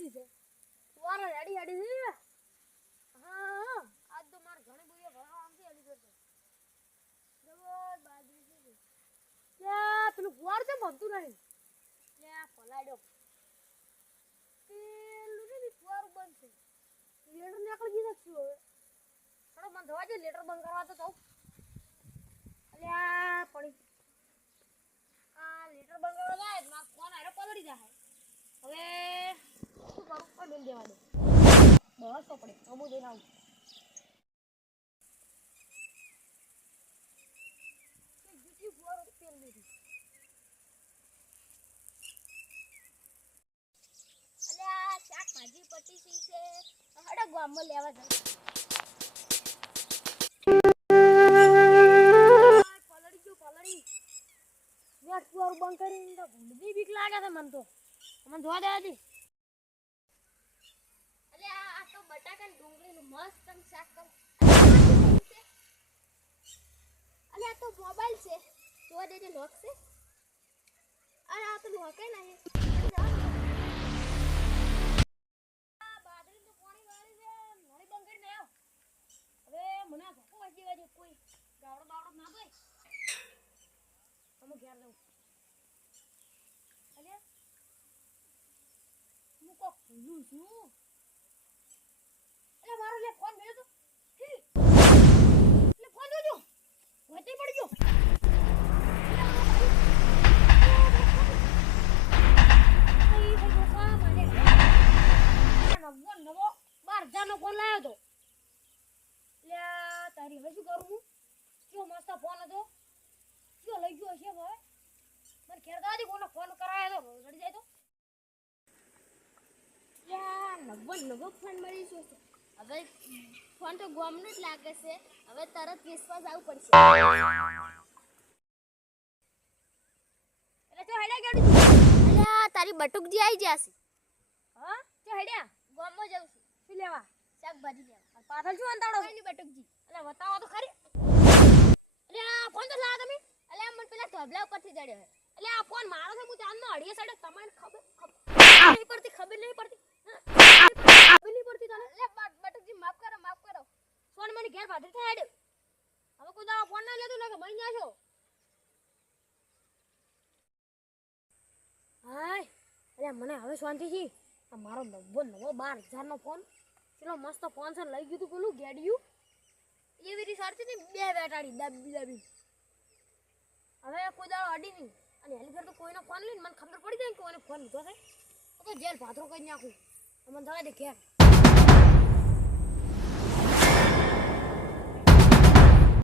Galaxy છે વારા ready ready છે હા આજ તો માર ઘણી બુઈએ ભરવા આમથી અલી કરતો જબર બાજરી છે યા પેલું ગુવાર છે બધું નહીં યા પલાડ્યો પેલું ને ગુવાર બંધ છે લેટર નીકળી ગઈ છે હવે થોડો બંધ થવા દે લેટર બંધ કરવા તો અલ્યા પડી આ લેટર બંધ કરવા જાય માં ફોન આરે પલડી જાય હવે શું કરું પણ બેન દેવા દે બસ તો પડે અમુ દઈને આવું જુટી ગુવાર પેલ લીધી અલ્યા શાક ભાજી પટી સી છે હડો ગામમાં લેવા જાય પલડી નેટ ગુવાર બંધ કરીને તો બધી બીક લાગે છે મન તો મને જોવા દે દી અલ્યા આ તો બટાકા ને ડુંગળીનું મસ્ત શાક કર અલ્યા તો મોબાઈલ છે જોવા દેજે લોક છે અરે આ તો લોકે નહીં બાદરી તો પાણી વાળી છે નળી બંધ કરીને આવ હવે મને ધક્કો વાગી ગયો કોઈ ગાવડો બાવડો ના દે અમે ઘેર જાઉં અલ્યા હું કોક ભૂલું છું અલ્યા મારો લે ફોન મેળ્યો તો લે ફોન જોજો વચ્ચે પડી ગયો નવો 12,000 નો ફોન લાવ્યો તો લે તારી હવે શું કરું હું કેવો મસ્ત ફોન હતો કેવો લઈ ગયો છે ભાઈ મને ઘેર દાદી કોનો ફોન કરાયો તો રડી જાય તો યા નવો ફોન મળી છે હવે ફોન તો ગોમનો જ લાગે છે હવે તરત વિશ્વાસ આવું પડશે એટલે તો હેડા ગાડી અલ્યા તારી બટુકજી આવી જાસી હા તો હેડ્યા ગોમમાં જાઉં છું શું લેવા શાકભાજી લેવા પાછળ શું અંતાડો એની બટુકજી એટલે બતાવો તો ખરી અલ્યા ફોન તો લાવ તમે અલ્યા મને પેલા ઢબલા ઉપરથી ચડ્યો એટલે આ ફોન મારો છે હું ચાંદનો અડીએ સડે તમને ખબર નહીં પડતી ખબર નહીં પડતી તને એટલે બટુકજી માફ કરો ફોન મને ઘેર ભાડે થાય હેડ હવે કોઈ દાડો ફોન ના લેતો ને કે મઈ જાશો હાય અલ્યા મને હવે શાંતિ છે આ મારો નવો 12,000 નો ફોન ચલો મસ્ત ફોન છે લઈ ગયું તું પેલું ગેડિયું એવી રીત સરતી ને બે બેટાડી દાબી હવે કોઈ દાડો અડી નહીં અને હેલી ઘર તો કોઈનો ફોન લઈને મને ખબર પડી જાય કે કોઈને ફોન લીધો છે તો જેલ ભાથરો કરી નાખું મને થવા દે ઘેર